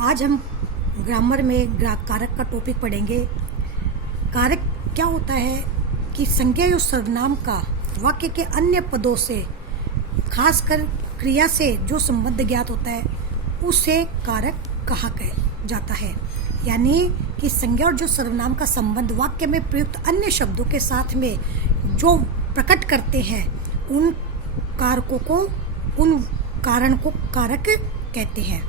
आज हम ग्रामर में कारक का टॉपिक पढ़ेंगे। कारक क्या होता है कि संज्ञा या सर्वनाम का वाक्य के अन्य पदों से खासकर क्रिया से जो संबंध ज्ञात होता है उसे कारक कहा जाता है। यानी कि संज्ञा और जो सर्वनाम का संबंध वाक्य में प्रयुक्त अन्य शब्दों के साथ में जो प्रकट करते हैं उन कारकों को, उन कारण को कारक कहते हैं।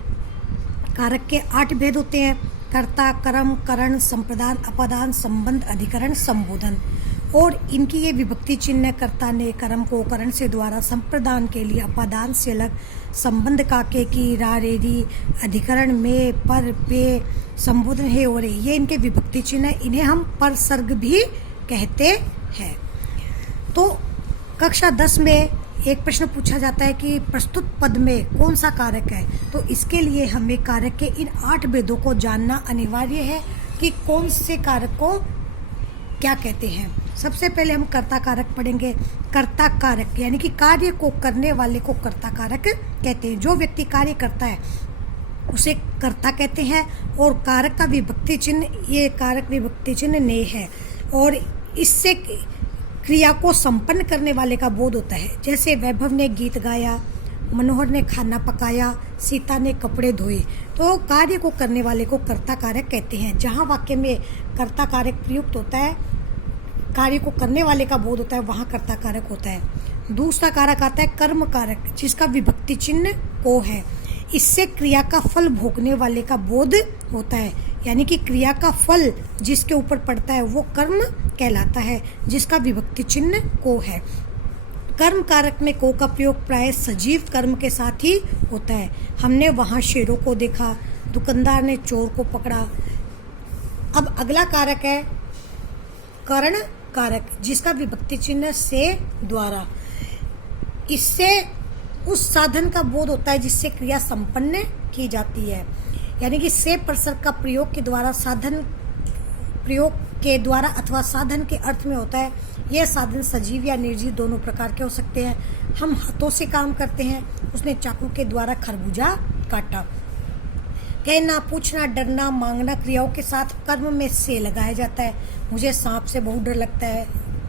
कारक के 8 भेद होते हैं: कर्ता, कर्म, करण, संप्रदान, अपादान, संबंध, अधिकरण, संबोधन। और इनकी ये विभक्ति चिन्ह कर्ता ने कर्म को करण से द्वारा, संप्रदान के लिए अपादान से अलग, संबंध काके की, रा, रे, री, अधिकरण में, पर, पे, संबोधन है और ये इनके विभक्ति चिन्ह। इन्हें हम परसर्ग भी कहते हैं। तो कक्षा 10 में एक प्रश्न पूछा जाता है कि प्रस्तुत पद में कौन सा कारक है। तो इसके लिए हमें कारक के इन 8 भेदों को जानना अनिवार्य है कि कौन से कारक को क्या कहते हैं। सबसे पहले हम कर्ता कारक पढ़ेंगे। कर्ता कारक यानी कि कार्य को करने वाले को कर्ता कारक कहते हैं। जो व्यक्ति कार्य करता है उसे कर्ता कहते हैं। और कारक का विभक्ति चिन्ह, ये कारक विभक्ति चिन्ह ने है और इससे क्रिया को संपन्न करने वाले का बोध होता है। जैसे वैभव ने गीत गाया, मनोहर ने खाना पकाया, सीता ने कपड़े धोए। तो कार्य को करने वाले को कर्ता कारक कहते हैं। जहाँ वाक्य में कर्ता कारक प्रयुक्त होता है, कार्य को करने वाले का बोध होता है, वहाँ कर्ता कारक होता है। दूसरा कारक आता है कर्म कारक, जिसका विभक्ति चिन्ह को है। इससे क्रिया का फल भोगने वाले का बोध होता है। यानी कि क्रिया का फल जिसके ऊपर पड़ता है वो कर्म कहलाता है, जिसका विभक्ति चिन्ह को है। कर्म कारक में को का प्रयोग प्राय सजीव कर्म के साथ ही होता है। हमने वहाँ शेरों को देखा, दुकानदार ने चोर को पकड़ा। अब अगला कारक है करण कारक, जिसका विभक्ति चिन्ह से द्वारा। इससे उस साधन का बोध होता है जिससे क्रिया संपन्न की जाती है। यानी कि से परसर्ग का प्रयोग के द्वारा, साधन प्रयोग के द्वारा अथवा साधन के अर्थ में होता है। यह साधन सजीव या निर्जीव दोनों प्रकार के हो सकते हैं। हम हाथों से काम करते हैं, उसने चाकू के द्वारा खरबूजा काटा। कहना, पूछना, डरना, मांगना क्रियाओं के साथ कर्म में से लगाया जाता है। मुझे सांप से बहुत डर लगता है,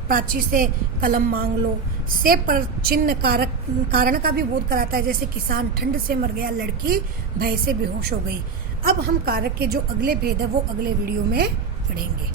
प्राची से कलम मांग लो। से पर चिन्ह कारण का भी बोध कराता है। जैसे किसान ठंड से मर गया, लड़की भय से बेहोश हो गई। अब हम कारक के जो अगले भेद है वो अगले वीडियो में पढ़ेंगे।